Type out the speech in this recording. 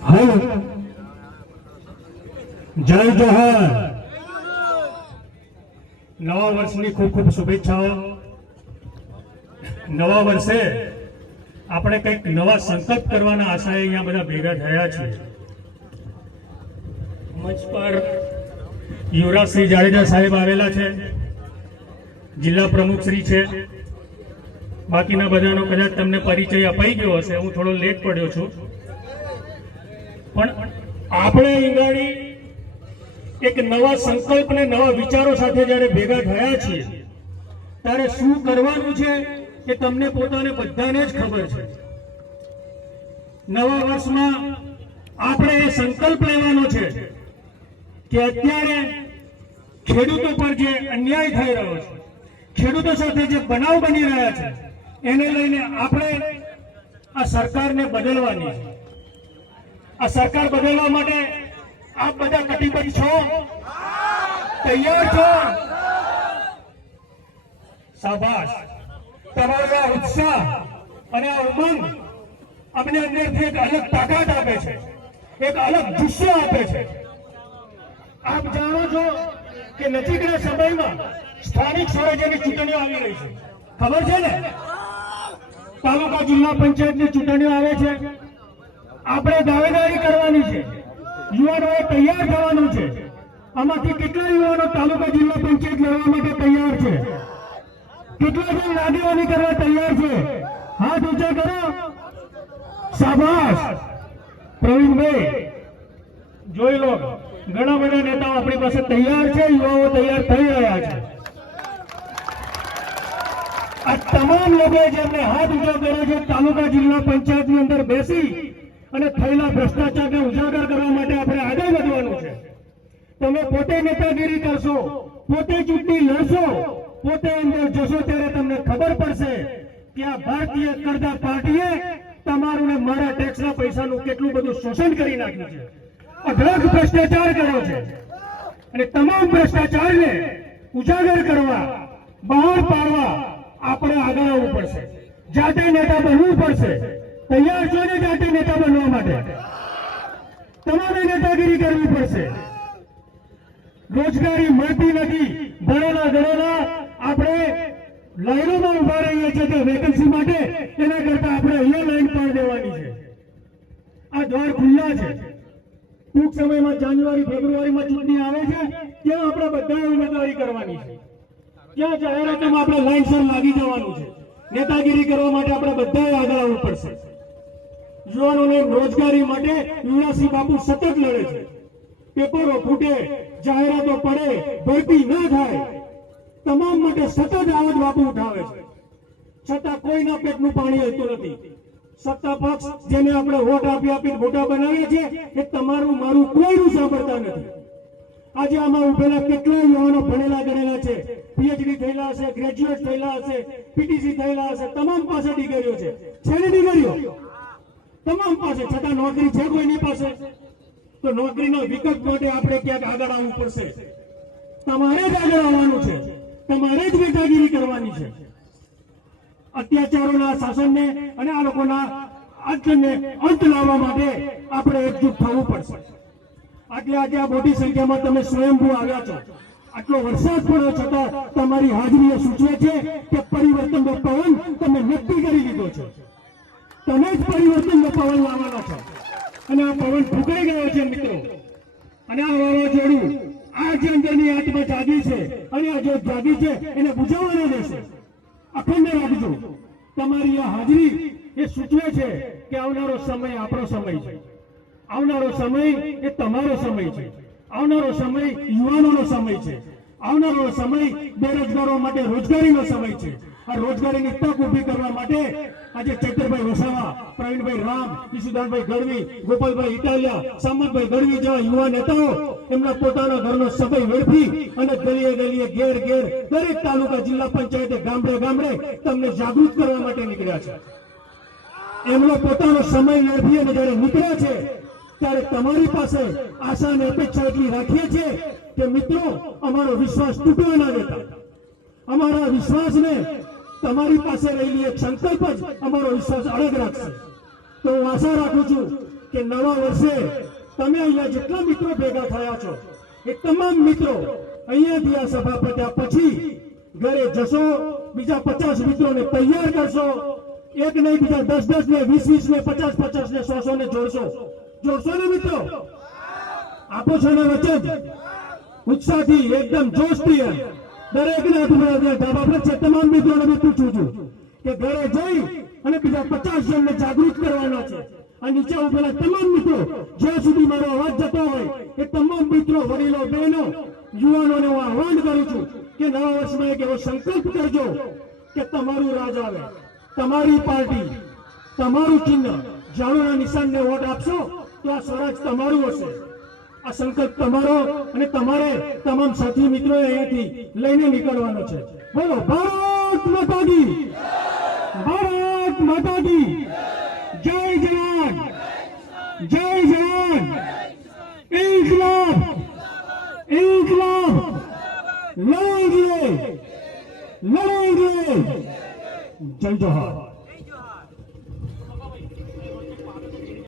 Hello जय जोहर नवा वर्षनी खूब खूब शुभेच्छाओं। नवा वर्षे આપણે કંઈક નવા સંકલ્પ કરવાના આશાએ અહીંયા બધા ભેગા થયા છે। મંચ પર યુવરાજસિંહ જાડેજા સાહેબ આવેલા છે, જિલ્લા પ્રમુખ શ્રી છે, બાકીના બધાનો કદાચ તમને પરિચય અપાઈ ગયો હશે, હું થોડો લેટ પડ્યો છું, પણ આપણે ઈંગાડી એક નવા સંકલ્પ ને નવા વિચારો સાથે જ્યારે ભેગા થયા છીએ ત્યારે શું કરવાનું છે કે તમને પોતાને બધાને જ ખબર છે। નવા વર્ષમાં આપણે એ સંકલ્પ લેવાનો છે કે અત્યારે ખેડૂતો પર જે અન્યાય થઈ રહ્યો છે, ખેડૂતો સાથે જે બનાવ બની રહ્યા છે, એને લઈને આપણે આ સરકારને બદલવાની છે। આ સરકાર બદલવા માટે આપ બધા કટિબદ્ધ છો, તૈયાર છો? શાબાશ, તમારો આ ઉત્સાહ અને આ ઉમંગ અમને અંદરથી એક અલગ તાકાત આપે છે, એક અલગ જુસ્સો આપે છે। આપ જાણો છો કે નજીકના સમયમાં સ્થાનિક સ્વરાજ્યની ચૂંટણીઓ આવી રહી છે, ખબર છે ને? તાલુકા જિલ્લા પંચાયતની ચૂંટણીઓ આવે છે। આપણે દાવેદારી કરવાની છે, યુવાનોએ તૈયાર થવાનું છે। આમાંથી કેટલા યુવાનો તાલુકા જિલ્લા પંચાયત લડવા માટે તૈયાર છે? કેટલા જણ આગેવાની કરવા તૈયાર છે? હાથ ઊંચા કરો। શાબાશ પ્રવીણભાઈ, જોઈ લો, ઘણા બધા નેતાઓ આપણી પાસે તૈયાર છે, યુવાઓ તૈયાર થઈ રહ્યા છે। આ તમામ લોકો જેમને હાથ ઊંચો કર્યો છે તાલુકા જિલ્લા પંચાયતની અંદર બેસી અને થયેલા ભ્રષ્ટાચારને ઉજાગર કરવા માટે આપણે આગળ વધવાનું છે। તમે પોતે નેતાગીરી કરશો, પોતે ચૂંટણી લડશો, પોતે અંદર જશો ત્યારે તમને ખબર પડશે કે આ ભારતીય કરતા પાર્ટીએ તમારું ને મારા ટેક્સના પૈસાનું કેટલું બધું શોષણ કરી નાખ્યું છે, અઢળક ભ્રષ્ટાચાર કર્યો છે, અને તમામ ભ્રષ્ટાચારને ઉજાગર કરવા, બહાર પાડવા આપણે આગળ આવવું પડશે, જાતે નેતા બનવું પડશે। તૈયાર છો ને જાતે નેતા બનવા માટે? તમારે નેતાગીરી કરવી પડશે। રોજગારી મળતી નથી, ભણેલા ગણેલા આપણે લાઈનોમાં ઉભા રહીએ છીએ કે વેકેન્સી માટે, એના કરતા આપણે અહીંયા લાઈન પાડી દેવાની છે। આ દ્વાર ખુલ્લા છે। ટૂંક સમયમાં જાન્યુઆરી ફેબ્રુઆરીમાં ચૂંટણી આવે છે, ત્યાં આપણે બધાએ ઉમેદવારી કરવાની છે, ત્યાં જાહેરાતોમાં આપણે લાઈનસર લાગી જવાનું છે। નેતાગીરી કરવા માટે આપણે બધાએ આગળ આવવું પડશે। યુવાનોને રોજગારી માટે યુવરાજસિંહ બાપુ સતત લડે છે। પેપરો ફૂટે, જાહેરાતો પડે, ભરતી ન થાય, તમામ માટે સતત અવાજ બાપુ ઉઠાવે છે, છતાં કોઈના પેટનું પાણી આવતું નથી। સત્તા પક્ષ જેને આપણે વોટ આપી આપીને મોટા બનાવ્યા છે, એ તમારું મારું કોઈનું સાંભળતા નથી। આજે આમાં ઉભેલા કેટલા યુવાનો ભણેલા ગણેલા છે, પીએચડી થયેલા હશે, ગ્રેજ્યુએટ થયેલા હશે, પીટીસી થયેલા હશે, તમામ પાસે ડિગ્રીઓ છે, છેલ્લી ડિગ્રીઓ તમામ પાસે, છતાં નોકરી છે કોઈની પાસે? તો નોકરીનો વિકલ્પ માટે આપણે ક્યાંક આગળ આવવું પડશે। તમારે જ આગળ આવવાનું છે, તમારે જ નેતાગીરી કરવાની છે। અત્યાચારોના શાસનને અને આ લોકોના આચરણને અંત લાવવા માટે આપણે એકજૂટ થવું પડશે। એટલે આજે આ મોટી સંખ્યામાં તમે સ્વયંભૂ આવ્યા છો, આટલો વરસાદ પડ્યો છતાં તમારી હાજરી સૂચવે છે કે પરિવર્તનનો પવન તમે નક્કી કરી લીધો છે। તમે જ પરિવર્તનનો પવન લાવવાના છો, અને આ પવન ફૂંકાઈ ગયો છે મિત્રો। અને આ વાવાઝોડું આ જે અંદરની આત્મા જાગી છે અને આ જો જાગી છે એને બુઝાવવાના રહેશે। અખંડ રાખજો। તમારી આ હાજરી એ સૂચવે છે કે આવનારો સમય આપણો સમય છે, આવનારો સમય એ તમારો સમય છે, આવનારો સમય યુવાનોનો સમય છે, આવનારો સમય બેરોજગારો માટે રોજગારીનો સમય છે। આ રોજગારીની તક ઊભી કરવા માટે આજે ચૈતરભાઈ વસાવા, પ્રવીણભાઈ રામ, ઈશુદાનભાઈ ગઢવી, ગોપાલભાઈ ઇટાલિયા, સામંતભાઈ ગઢવી જેવા યુવા નેતાઓ એમના પોતાના ઘરનો સમય વેડફી અને ગલીએ ગલીએ, ઘેર ઘેર, દરેક તાલુકા જિલ્લા પંચાયતે, ગામડે ગામડે તમને જાગૃત કરવા માટે નીકળ્યા છે। એમનો પોતાનો સમય વેડફી અને જયારે નીકળ્યા છે ત્યારે તમારી પાસે આશા અને અપેક્ષા એટલી રાખીએ છીએ કે મિત્રો અમારો વિશ્વાસ તૂટવા ના દેતા। અમારા વિશ્વાસને તમારી પાસે રહેલી એક સંકલ્પ જ અમારો વિશ્વાસ અડગ રાખશે। તો હું આશા રાખું છું કે નવા વર્ષે તમે અહીંયા જેટલા મિત્રો ભેગા થયા છો એ તમામ મિત્રો અહીંયાથી આ સભા પત્યા પછી ઘરે જશો, બીજા 50 મિત્રોને તૈયાર કરશો, એક નહીં બીજા 10 ને 20 ને 50 ને 100 ને જોડશો ને મિત્રો? આપો છો ને વચન? ઉત્સાહથી એકદમ જોશથી દરેકને ધાબા પર છે તમામ મિત્રોને હું પૂછું છું કે ઘરે જઈ અને બીજા 50 જણને જાગૃત કરવાના છે. આ નીચે ઉભેલા તમામ મિત્રો, જ્યાં સુધી મારો અવાજ જતો હોય એ તમામ મિત્રો, વડીલો, બહેનો, યુવાનોને હું આહ્વાન કરું છું કે નવા વર્ષમાં એક એવો સંકલ્પ કરજો કે તમારું રાજ આવે, તમારી પાર્ટી, તમારું ચિહ્ન, ઝાડુના નિશાનને વોટ આપશો તો આ સ્વરાજ તમારું હશે. આ સંકલ્પ તમારો અને તમારે તમામ સાથી મિત્રોએ અહીંયાથી લઈને નીકળવાનો છે. બોલો ભારત માતા કી, ભારત માતા કી જય જવાન, જય જવાન, ઇન્કલાબ, ઇન્કલાબ, લડેંગે, લડેંગે, જય જોહાર.